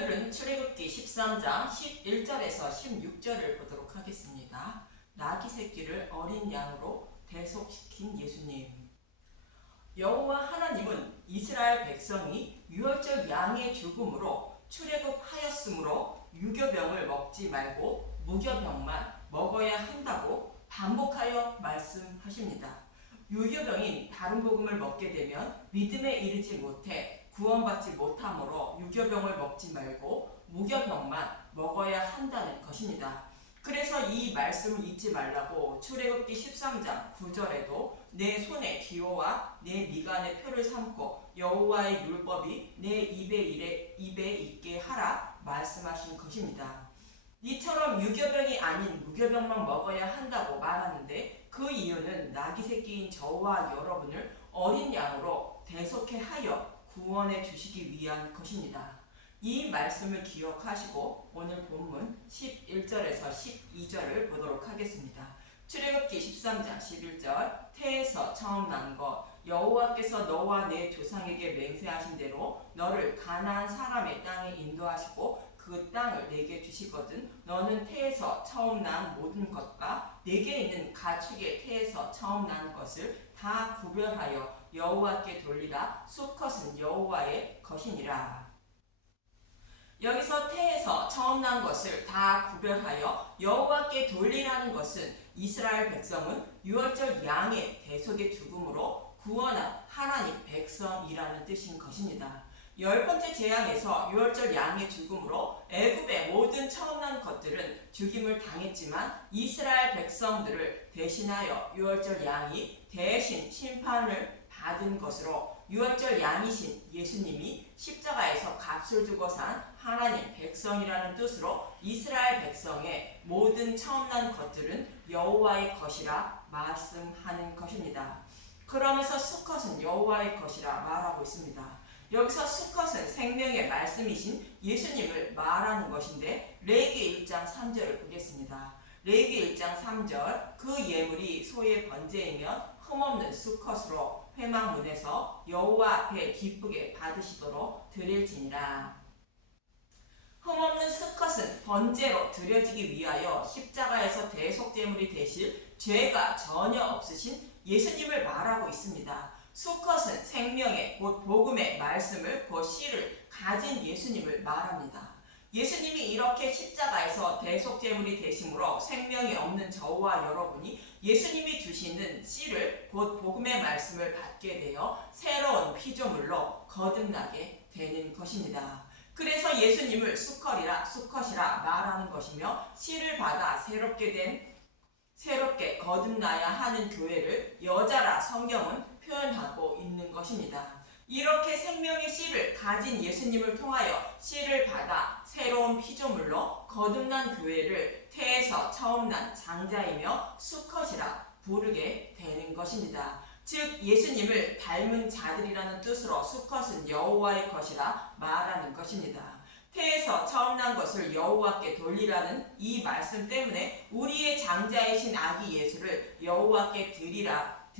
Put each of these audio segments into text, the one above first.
오늘은 출애굽기 13장 11절에서 16절을 보도록 하겠습니다. 나귀 새끼를 어린 양으로 대속시킨 예수님. 여호와 하나님은 이스라엘 백성이 유월절 양의 죽음으로 출애굽하였으므로 유교병을 먹지 말고 무교병만 먹어야 한다고 반복하여 말씀하십니다. 유교병인 다른 복음을 먹게 되면 믿음에 이르지 못해 구원받지 못하므로 유교병을 먹지 말고 무교병만 먹어야 한다는 것입니다. 그래서 이 말씀을 잊지 말라고 출애굽기 13장 9절에도 내 손에 기호와 내 미간의 표를 삼고 여호와의 율법이 내 입에 있게 하라 말씀하신 것입니다. 이처럼 유교병이 아닌 무교병만 먹어야 한다고 말하는데 그 이유는 나귀 새끼인 저와 여러분을 어린 양으로 대속해 하여 구원해 주시기 위한 것입니다. 이 말씀을 기억하시고 오늘 본문 11절에서 12절을 보도록 하겠습니다. 출애굽기 13장 11절 태에서 처음 난 것 여호와께서 너와 내 조상에게 맹세하신 대로 너를 가나안 사람의 땅에 인도하시고 그 땅을 내게 주시거든 너는 태에서 처음 난 모든 것과 내게 있는 가축의 태에서 처음 난 것을 다 구별하여 여호와께 돌리라. 수컷은 여호와의 것이니라. 여기서 태에서 처음 난 것을 다 구별하여 여호와께 돌리라는 것은 이스라엘 백성은 유월절 양의 대속의 죽음으로 구원한 하나님 백성이라는 뜻인 것입니다. 10번째 재앙에서 유월절 양의 죽음으로 애굽의 모든 처음 난 것들은 죽임을 당했지만 이스라엘 백성들을 대신하여 유월절 양이 대신 심판을 받은 것으로 유월절 양이신 예수님이 십자가에서 값을 주고 산 하나님 백성이라는 뜻으로 이스라엘 백성의 모든 처음 난 것들은 여호와의 것이라 말씀하는 것입니다. 그러면서 수컷은 여호와의 것이라 말하고 있습니다. 여기서 수컷은 생명의 말씀이신 예수님을 말하는 것인데 레위기 1장 3절을 보겠습니다. 레위기 1장 3절 그 예물이 소의 번제이면 흠없는 수컷으로 회막문에서 여호와 앞에 기쁘게 받으시도록 드릴지니라. 흠없는 수컷은 번제로 드려지기 위하여 십자가에서 대속제물이 되실 죄가 전혀 없으신 예수님을 말하고 있습니다. 수컷은 생명의 곧 복음의 말씀을 곧 씨를 가진 예수님을 말합니다. 예수님이 이렇게 십자가에서 대속제물이 되심으로 생명이 없는 저와 여러분이 예수님이 주시는 씨를 곧 복음의 말씀을 받게 되어 새로운 피조물로 거듭나게 되는 것입니다. 그래서 예수님을 수컷이라 말하는 것이며 씨를 받아 새롭게 거듭나야 하는 교회를 여자라 성경은 표현하고 있는 것입니다. 이렇게 생명의 씨를 가진 예수님을 통하여 씨를 받아 새로운 피조물로 거듭난 교회를 태에서 처음 난 장자이며 수컷이라 부르게 되는 것입니다. 즉 예수님을 닮은 자들이라는 뜻으로 수컷은 여호와의 것이라 말하는 것입니다. 태에서 처음 난 것을 여호와께 돌리라는 이 말씀 때문에 우리의 장자이신 아기 예수를 여호와께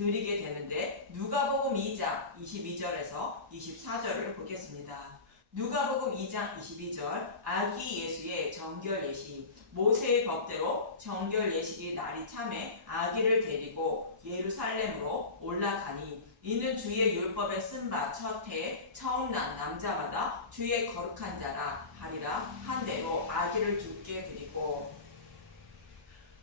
드리게 되는데 누가복음 2장 22절에서 24절을 보겠습니다. 누가복음 2장 22절 아기 예수의 정결 예식 모세의 법대로 정결 예식의 날이 참에 아기를 데리고 예루살렘으로 올라가니 이는 주의 율법에 쓴 바 첫 해에 처음 난 남자마다 주의 거룩한 자라 하리라 한 대로 아기를 주께 드리고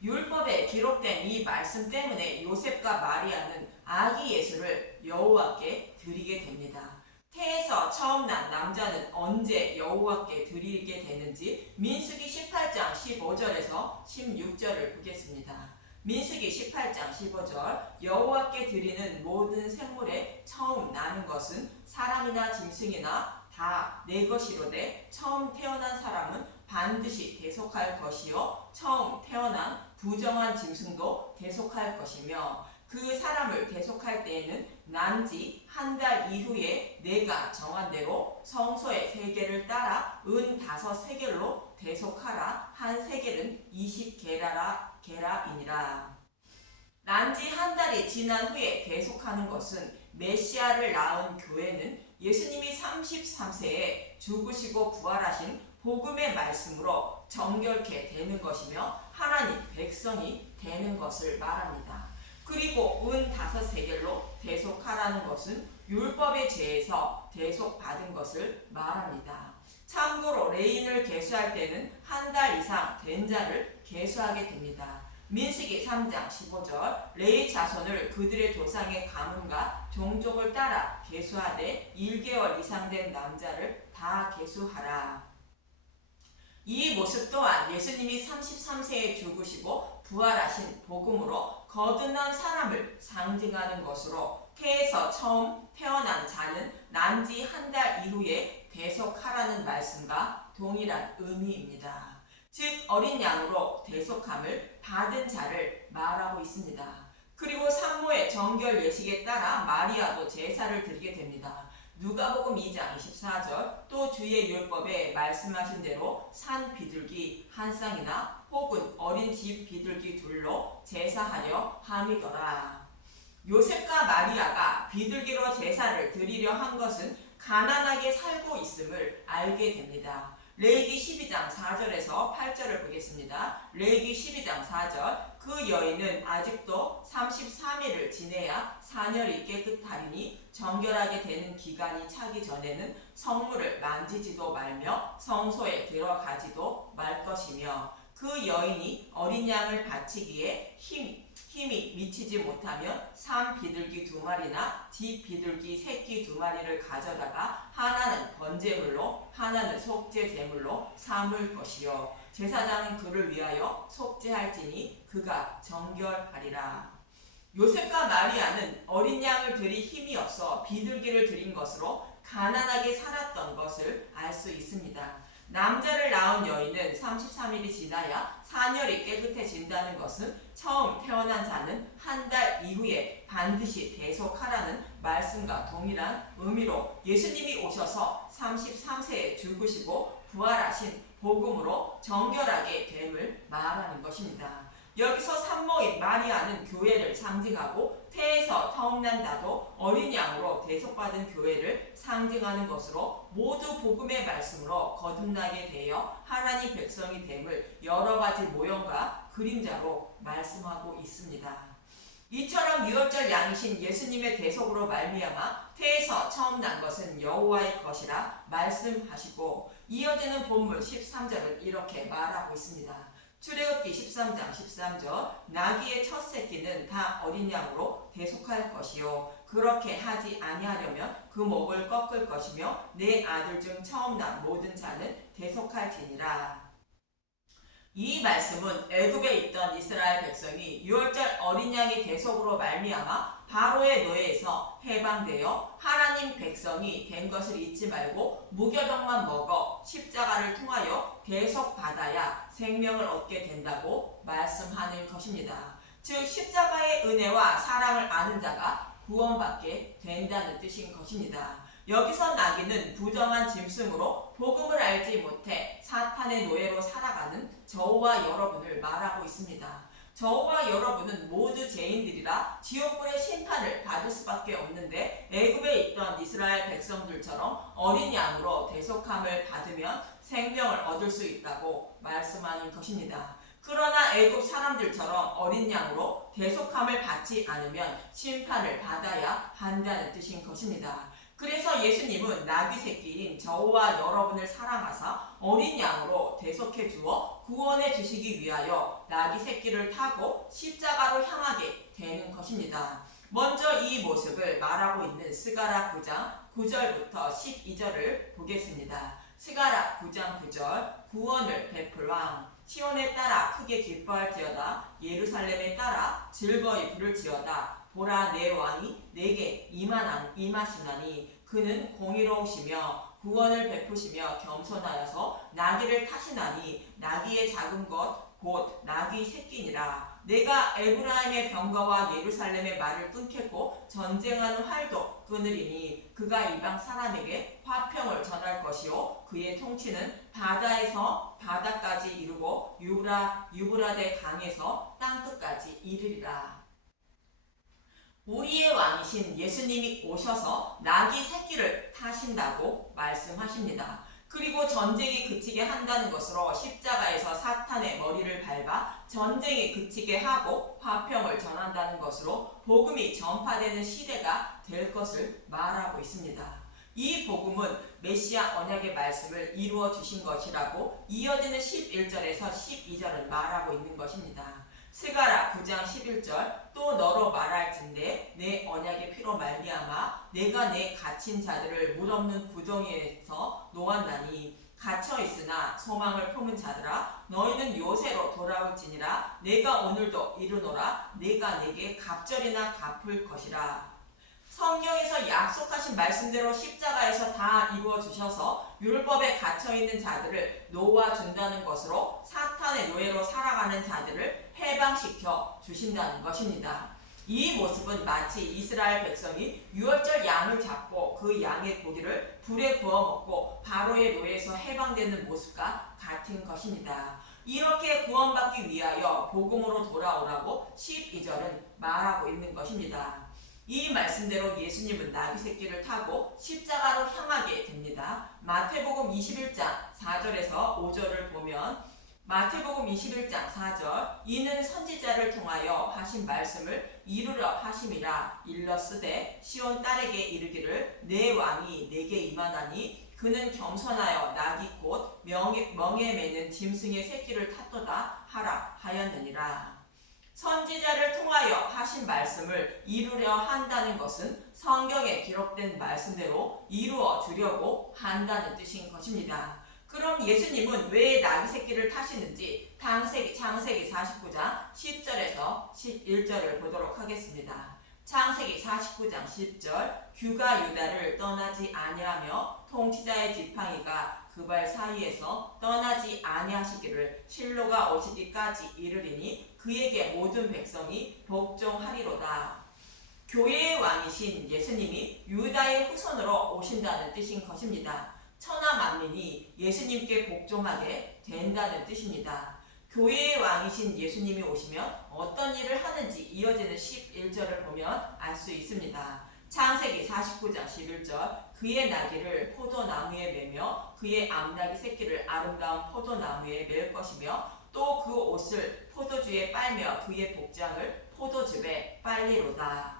율법에 기록된 이 말씀 때문에 요셉과 마리아는 아기 예수를 여호와께 드리게 됩니다. 태에서 처음 난 남자는 언제 여호와께 드리게 되는지 민수기 18장 15절에서 16절을 보겠습니다. 민수기 18장 15절 여호와께 드리는 모든 생물에 처음 나는 것은 사람이나 짐승이나 다 내 것이로되 처음 태어난 사람은 반드시 대속할 것이요 처음 태어난 부정한 짐승도 대속할 것이며 그 사람을 대속할 때에는 난지 한 달 이후에 내가 정한 대로 성소의 세겔을 따라 은 5세겔로 대속하라. 한 세겔은 20게라이니라. 난지 한 달이 지난 후에 대속하는 것은 메시아를 낳은 교회는 예수님이 33세에 죽으시고 부활하신 복음의 말씀으로 정결케 되는 것이며 하나님 백성이 되는 것을 말합니다. 그리고 은 5세겔로 대속하라는 것은 율법의 죄에서 대속받은 것을 말합니다. 참고로 레인을 계수할 때는 한 달 이상 된 자를 계수하게 됩니다. 민수기 3장 15절 레위 자손을 그들의 조상의 가문과 종족을 따라 계수하되 1개월 이상 된 남자를 다 계수하라. 이 모습 또한 예수님이 33세에 죽으시고 부활하신 복음으로 거듭난 사람을 상징하는 것으로 태에서 처음 태어난 자는 난 지 한 달 이후에 대속하라는 말씀과 동일한 의미입니다. 즉 어린 양으로 대속함을 받은 자를 말하고 있습니다. 그리고 산모의 정결 예식에 따라 마리아도 제사를 드리게 됩니다. 누가복음 2장 24절 또 주의 율법에 말씀하신 대로 산 비둘기 한 쌍이나 혹은 어린 집 비둘기 둘로 제사하려 함이더라. 요셉과 마리아가 비둘기로 제사를 드리려 한 것은 가난하게 살고 있음을 알게 됩니다. 레위기 12장 4절에서 8절을 보겠습니다. 레위기 12장 4절 그 여인은 아직도 33일을 지내야 사녀리 깨끗하리니 정결하게 되는 기간이 차기 전에는 성물을 만지지도 말며 성소에 들어가지도 말 것이며 그 여인이 어린 양을 바치기에 힘이 미치지 못하면 산 비둘기 2마리나 집 비둘기 새끼 2마리를 가져다가 하나는 번제물로 하나는 속죄 제물로 삼을 것이요 제사장은 그를 위하여 속죄할지니 그가 정결하리라. 요셉과 마리아는 어린 양을 드릴 힘이 없어 비둘기를 드린 것으로 가난하게 살았던 것을 알 수 있습니다. 남자를 낳은 여인은 33일이 지나야 사녀리 깨끗해진다는 것은 처음 태어난 자는 한 달 이후에 반드시 대속하라는 말씀과 동일한 의미로 예수님이 오셔서 33세에 죽으시고 부활하신 복음으로 정결하게 됨을 말하는 것입니다. 여기서 산모인 마리아는 교회를 상징하고 태에서 타움난 자도 어린 양으로 대속받은 교회를 상징하는 것으로 모두 복음의 말씀으로 거듭나게 되어 하나님 백성이 됨을 여러 가지 모형과 그림자로 말씀하고 있습니다. 이처럼 유월절 양이신 예수님의 대속으로 말미암아 태에서 처음 난 것은 여호와의 것이라 말씀하시고 이어지는 본문 13절은 이렇게 말하고 있습니다. 출애굽기 13장 13절 나귀의 첫 새끼는 다 어린 양으로 대속할 것이요 그렇게 하지 아니하려면 그 목을 꺾을 것이며 내 아들 중 처음 난 모든 자는 대속할지니라. 이 말씀은 애굽에 있던 이스라엘 백성이 유월절 어린 양의 대속으로 말미암아 바로의 노예에서 해방되어 하나님 백성이 된 것을 잊지 말고 무교병만 먹어 십자가를 통하여 대속받아야 생명을 얻게 된다고 말씀하는 것입니다. 즉 십자가의 은혜와 사랑을 아는 자가 구원받게 된다는 뜻인 것입니다. 여기서 나귀는 부정한 짐승으로 복음을 알지 못해 사탄의 노예로 살아가는 저와 여러분을 말하고 있습니다. 저와 여러분은 모두 죄인들이라 지옥불의 심판을 받을 수밖에 없는데 애굽에 있던 이스라엘 백성들처럼 어린 양으로 대속함을 받으면 생명을 얻을 수 있다고 말씀하는 것입니다. 그러나 애굽 사람들처럼 어린 양으로 대속함을 받지 않으면 심판을 받아야 한다는 뜻인 것입니다. 그래서 예수님은 나귀 새끼인 저와 여러분을 사랑하사 어린 양으로 대속해 주어 구원해 주시기 위하여 나귀 새끼를 타고 십자가로 향하게 되는 것입니다. 먼저 이 모습을 말하고 있는 스가랴 9장 9절부터 12절을 보겠습니다. 스가랴 9장 9절 구원을 베풀 왕 시온에 따라 크게 기뻐할지어다 예루살렘에 따라 즐거이 부를지어다 보라 내 왕이 내게 임하시나니 그는 공의로우시며 구원을 베푸시며 겸손하여서 나귀를 타시나니 나귀의 작은 것 곧 나귀 새끼니라. 내가 에브라임의 병거와 예루살렘의 말을 끊겠고 전쟁하는 활도 끊으리니 그가 이방 사람에게 화평을 전할 것이요 그의 통치는 바다에서 바다까지 이르고 유브라데 강에서 땅끝까지 이르리라. 우리의 왕이신 예수님이 오셔서 나귀 새끼를 타신다고 말씀하십니다. 그리고 전쟁이 그치게 한다는 것으로 십자가에서 사탄의 머리를 밟아 전쟁이 그치게 하고 화평을 전한다는 것으로 복음이 전파되는 시대가 될 것을 말하고 있습니다. 이 복음은 메시아 언약의 말씀을 이루어 주신 것이라고 이어지는 11절에서 12절은 말하고 있는 것입니다. 스가랴 9장 11절 또 너로 말할진대 내 언약의 피로 말미암아 내가 내 갇힌 자들을 물 없는 구덩이에서 놓았나니 갇혀 있으나 소망을 품은 자들아 너희는 요새로 돌아올지니라 내가 오늘도 이르노라 내가 내게 갑절이나 갚을 것이라. 성경에서 약속하신 말씀대로 십자가에서 다 이루어 주셔서 율법에 갇혀있는 자들을 놓아준다는 것으로 사탄의 노예로 살아가는 자들을 해방시켜 주신다는 것입니다. 이 모습은 마치 이스라엘 백성이 유월절 양을 잡고 그 양의 고기를 불에 구워 먹고 바로의 노예에서 해방되는 모습과 같은 것입니다. 이렇게 구원받기 위하여 복음으로 돌아오라고 12절은 말하고 있는 것입니다. 이 말씀대로 예수님은 나귀 새끼를 타고 십자가로 향하게 됩니다. 마태복음 21장 4절에서 5절을 보면 마태복음 21장 4절 이는 선지자를 통하여 하신 말씀을 이루려 하심이라 일러스되 시온 딸에게 이르기를 내 왕이 내게 임하나니 그는 겸손하여 나귀 곧 멍에 매는 짐승의 새끼를 탔도다 하라 하였느니라. 선지자를 통하여 하신 말씀을 이루려 한다는 것은 성경에 기록된 말씀대로 이루어 주려고 한다는 뜻인 것입니다. 그럼 예수님은 왜 나귀 새끼를 타시는지 창세기 49장 10절에서 11절을 보도록 하겠습니다. 창세기 49장 10절 규가 유다를 떠나지 아니하며 통치자의 지팡이가 그 발 사이에서 떠나지 아니하시기를 실로가 오시기까지 이르리니 그에게 모든 백성이 복종하리로다. 교회의 왕이신 예수님이 유다의 후손으로 오신다는 뜻인 것입니다. 천하 만민이 예수님께 복종하게 된다는 뜻입니다. 교회의 왕이신 예수님이 오시면 어떤 일을 하는지 이어지는 11절을 보면 알 수 있습니다. 창세기 49장 11절 그의 나귀를 포도나무에 매며 그의 암나귀 새끼를 아름다운 포도나무에 맬 것이며 또 그 옷을 포도주에 빨며 그의 복장을 포도즙에 빨리로다.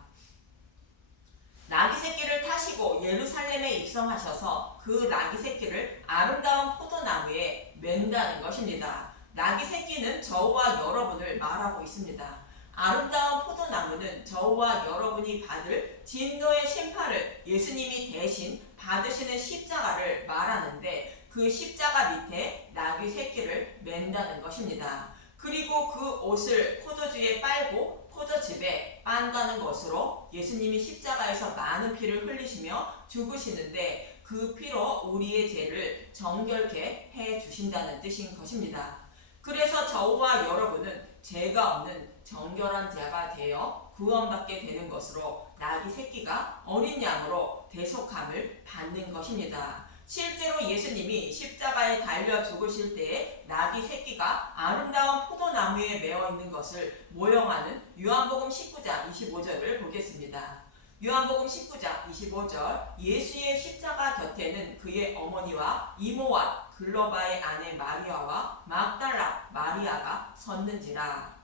나귀 새끼를 타시고 예루살렘에 입성하셔서 그 나귀 새끼를 아름다운 포도나무에 맨다는 것입니다. 나귀 새끼는 저와 여러분을 말하고 있습니다. 아름다운 포도나무는 저와 여러분이 받을 진노의 심판을 예수님이 대신 받으시는 십자가를 말하는데 그 십자가 밑에 나귀 새끼를 맨다는 것입니다. 그리고 그 옷을 포도주에 빨고 포도즙에 빤다는 것으로 예수님이 십자가에서 많은 피를 흘리시며 죽으시는데 그 피로 우리의 죄를 정결케 해 주신다는 뜻인 것입니다. 그래서 저와 여러분은 죄가 없는 정결한 자가 되어 구원받게 되는 것으로 나귀 새끼가 어린 양으로 대속함을 받는 것입니다. 실제로 예수님이 십자가에 달려 죽으실 때에 나귀 새끼가 아름다운 포도나무에 매어 있는 것을 모형하는 요한복음 19장 25절을 보겠습니다. 요한복음 19장 25절 예수의 십자가 곁에는 그의 어머니와 이모와 글로바의 아내 마리아와 막달라 마리아가 섰는지라.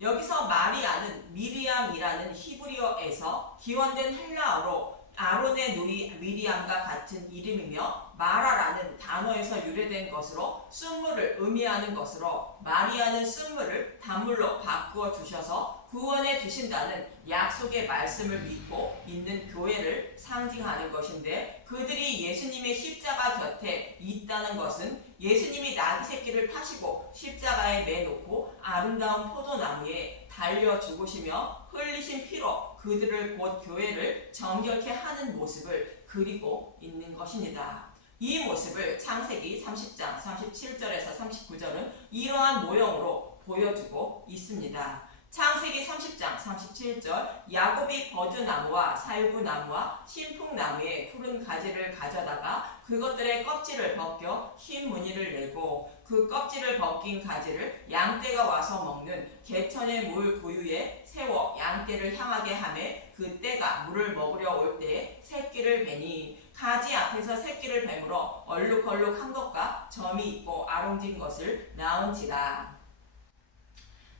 여기서 마리아는 미리암이라는 히브리어에서 기원된 헬라어로 아론의 누이 미리암과 같은 이름이며 마라라는 단어에서 유래된 것으로 쓴물을 의미하는 것으로 마리아는 쓴물을 단물로 바꾸어 주셔서 구원해 주신다는 약속의 말씀을 믿고 있는 교회를 상징하는 것인데 그들이 예수님의 십자가 곁에 있다는 것은 예수님이 나귀 새끼를 타시고 십자가에 매놓고 아름다운 포도나무에 달려 죽으시며 흘리신 피로 그들을 곧 교회를 정결케 하는 모습을 그리고 있는 것입니다. 이 모습을 창세기 30장 37절에서 39절은 이러한 모형으로 보여주고 있습니다. 창세기 30장 37절 야곱이 버드나무와 살구나무와 신풍나무의 푸른 가지를 가져다가 그것들의 껍질을 벗겨 흰 무늬를 내고 그 껍질을 벗긴 가지를 양떼가 와서 먹는 개천의 물 구유에 세워 양떼를 향하게 하매 그 떼가 물을 먹으려 올 때에 새끼를 베니 가지 앞에서 새끼를 뱀으로 얼룩얼룩한 것과 점이 있고 아롱진 것을 낳은지라.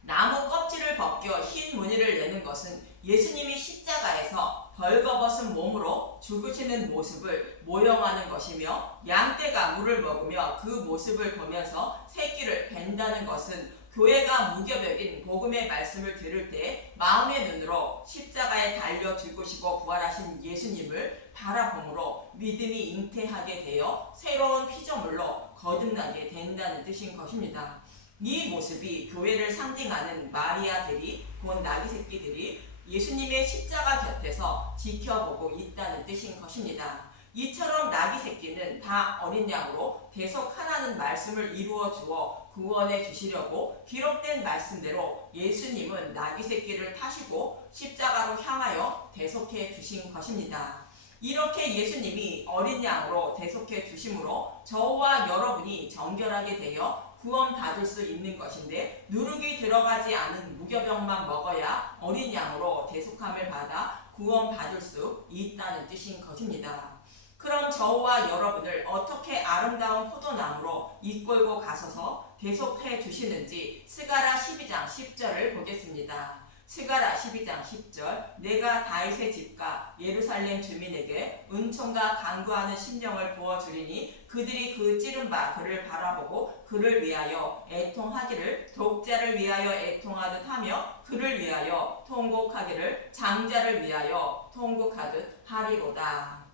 나무 껍질을 벗겨 흰 무늬를 내는 것은 예수님이 십자가에서 벌거벗은 몸으로 죽으시는 모습을 모형하는 것이며 양떼가 물을 먹으며 그 모습을 보면서 새끼를 벤다는 것은 교회가 무교벽인 복음의 말씀을 들을 때 마음의 눈으로 십자가에 달려 죽으시고 부활하신 예수님을 바라봄으로 믿음이 잉태하게 되어 새로운 피조물로 거듭나게 된다는 뜻인 것입니다. 이 모습이 교회를 상징하는 마리아들이 곧 나귀 새끼들이 예수님의 십자가 곁에서 지켜보고 있다는 뜻인 것입니다. 이처럼 나귀 새끼는 다 어린 양으로 대속하라는 말씀을 이루어 주어 구원해 주시려고 기록된 말씀대로 예수님은 나귀 새끼를 타시고 십자가로 향하여 대속해 주신 것입니다. 이렇게 예수님이 어린 양으로 대속해 주심으로 저와 여러분이 정결하게 되어 구원받을 수 있는 것인데 누룩이 들어가지 않은 무교병만 먹어야 어린 양으로 대속함을 받아 구원받을 수 있다는 뜻인 것입니다. 그럼 저와 여러분을 어떻게 아름다운 포도나무로 이끌고 가서서 대속해 주시는지 스가랴 12장 10절을 보겠습니다. 스가랴 12장 10절 내가 다윗의 집과 예루살렘 주민에게 은총과 간구하는 심령을 부어주리니 그들이 그 찌른 바 그를 바라보고 그를 위하여 애통하기를 독자를 위하여 애통하듯 하며 그를 위하여 통곡하기를 장자를 위하여 통곡하듯 하리로다.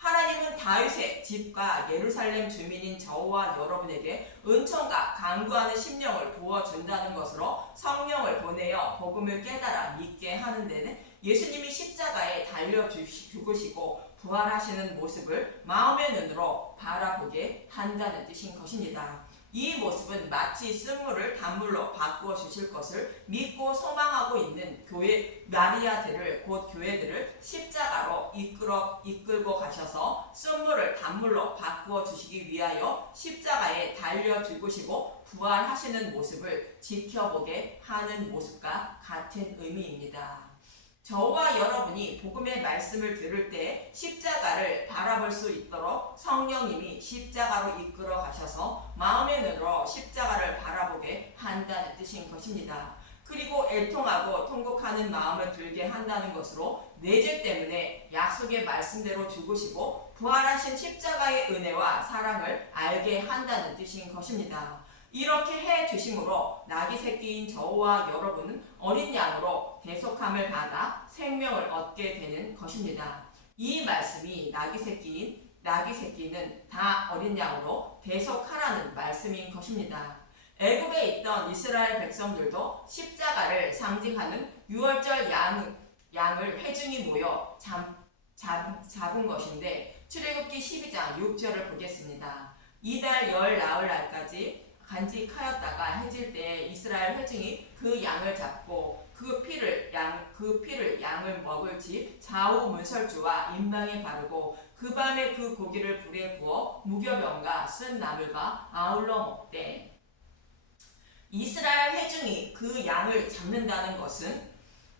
하나님은 다윗의 집과 예루살렘 주민인 저와 여러분에게 은총과 간구하는 심령을 부어준다는 것으로 성령을 보내어 복음을 깨달아 믿게 하는 데는 예수님이 십자가에 달려 죽으시고 부활하시는 모습을 마음의 눈으로 바라보게 한다는 뜻인 것입니다. 이 모습은 마치 쓴물을 단물로 바꾸어 주실 것을 믿고 소망하고 있는 교회 마리아들을 곧 교회들을 십자가로 이끌고 가셔서 쓴물을 단물로 바꾸어 주시기 위하여 십자가에 달려 죽으시고 부활하시는 모습을 지켜보게 하는 모습과 같은 의미입니다. 저와 여러분이 복음의 말씀을 들을 때 십자가를 바라볼 수 있도록 성령님이 십자가로 이끌어 가셔서 마음의 눈으로 십자가를 바라보게 한다는 뜻인 것입니다. 그리고 애통하고 통곡하는 마음을 들게 한다는 것으로 내 죄 때문에 약속의 말씀대로 죽으시고 부활하신 십자가의 은혜와 사랑을 알게 한다는 뜻인 것입니다. 이렇게 해 주심으로 나귀 새끼인 저와 여러분은 어린 양으로 대속함을 받아 생명을 얻게 되는 것입니다. 이 말씀이 나귀 새끼는 다 어린 양으로 대속하라는 말씀인 것입니다. 애굽에 있던 이스라엘 백성들도 십자가를 상징하는 유월절 양을 회중이 모여 잡은 것인데 출애굽기 12장 6절을 보겠습니다. 이달 열 나흘 날까지 간직하였다가 해질 때 이스라엘 회중이 그 양을 잡고 그 피를 양을 먹을 집 좌우 문설주와 임방에 바르고 그 밤에 그 고기를 불에 구워 무교병과 쓴 나물과 아울러 먹되. 이스라엘 회중이 그 양을 잡는다는 것은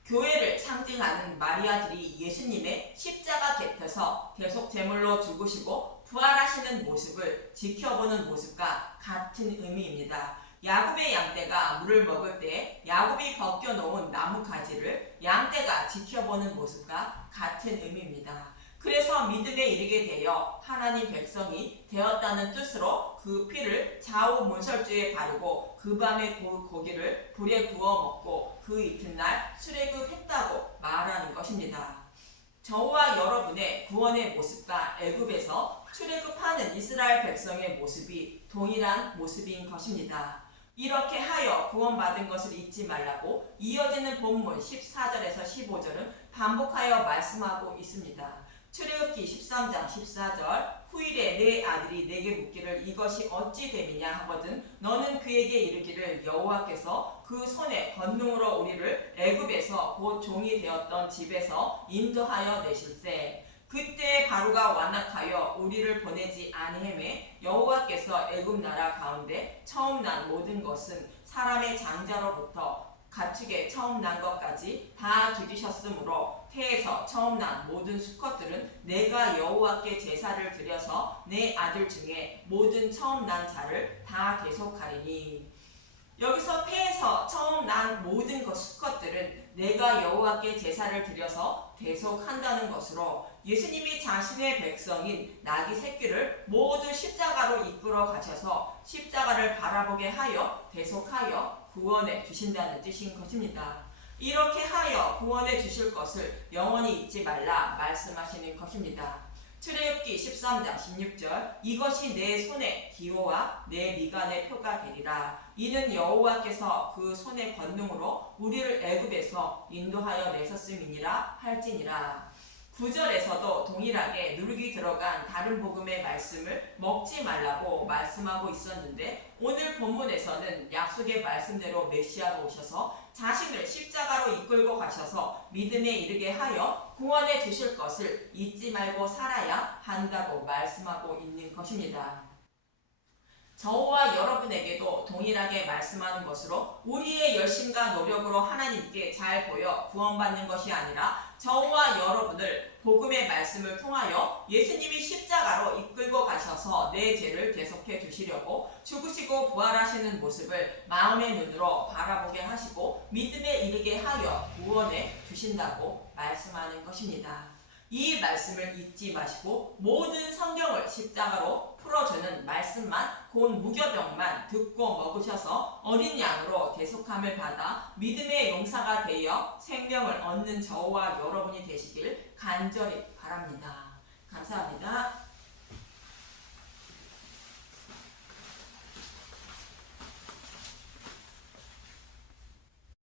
교회를 상징하는 마리아들이 예수님의 십자가 곁에서 대속 제물로 죽으시고 부활하시는 모습을 지켜보는 모습과 같은 의미입니다. 야곱의 양떼가 물을 먹을 때 야곱이 벗겨놓은 나무 가지를 양떼가 지켜보는 모습과 같은 의미입니다. 그래서 믿음에 이르게 되어 하나님 백성이 되었다는 뜻으로 그 피를 좌우 문설주에 바르고 그 밤에 그 고기를 불에 구워 먹고 그 이튿날 출애굽했다고 말하는 것입니다. 저와 여러분의 구원의 모습과 애굽에서 출애굽하는 이스라엘 백성의 모습이 동일한 모습인 것입니다. 이렇게 하여 구원받은 것을 잊지 말라고 이어지는 본문 14절에서 15절은 반복하여 말씀하고 있습니다. 출애굽기 13장 14절 후일에 내 아들이 내게 묻기를 이것이 어찌 됨이냐 하거든 너는 그에게 이르기를 여호와께서 그 손에 권능으로 우리를 애굽에서 곧 종이 되었던 집에서 인도하여 내실세 그때 바로가 완악하여 우리를 보내지 아니하매 여호와께서 애굽 나라 가운데 처음 난 모든 것은 사람의 장자로부터 가축에 처음 난 것까지 다 죽이셨으므로 태에서 처음 난 모든 수컷들은 내가 여호와께 제사를 드려서 내 아들 중에 모든 처음 난 자를 다 대속하리니 여기서 태에서 처음 난 모든 수컷들은 내가 여호와께 제사를 드려서 대속한다는 것으로 예수님이 자신의 백성인 나귀 새끼를 모두 십자가로 이끌어 가셔서 십자가를 바라보게 하여 대속하여 구원해 주신다는 뜻인 것입니다. 이렇게 하여 구원해 주실 것을 영원히 잊지 말라 말씀하시는 것입니다. 출애굽기 13장 16절 이것이 내 손의 기호와 내 미간의 표가 되리라. 이는 여호와께서 그 손의 권능으로 우리를 애굽에서 인도하여 내셨음이니라 할지니라. 9절에서도 동일하게 누룩이 들어간 다른 복음의 말씀을 먹지 말라고 말씀하고 있었는데 오늘 본문에서는 약속의 말씀대로 메시아가 오셔서 자신을 십자가로 이끌고 가셔서 믿음에 이르게 하여 구원해 주실 것을 잊지 말고 살아야 한다고 말씀하고 있는 것입니다. 저와 여러분에게도 동일하게 말씀하는 것으로 우리의 열심과 노력으로 하나님께 잘 보여 구원받는 것이 아니라 저와 여러분을 복음의 말씀을 통하여 예수님이 십자가로 이끌고 가셔서 내 죄를 대속해 주시려고 죽으시고 부활하시는 모습을 마음의 눈으로 바라보게 하시고 믿음에 이르게 하여 구원해 주신다고 말씀하는 것입니다. 이 말씀을 잊지 마시고 모든 성경을 십자가로 풀어주는 말씀만 곧 무교병만 듣고 먹으셔서 어린 양으로 대속함을 받아 믿음의 용사가 되어 생명을 얻는 저와 여러분이 되시길 간절히 바랍니다. 감사합니다.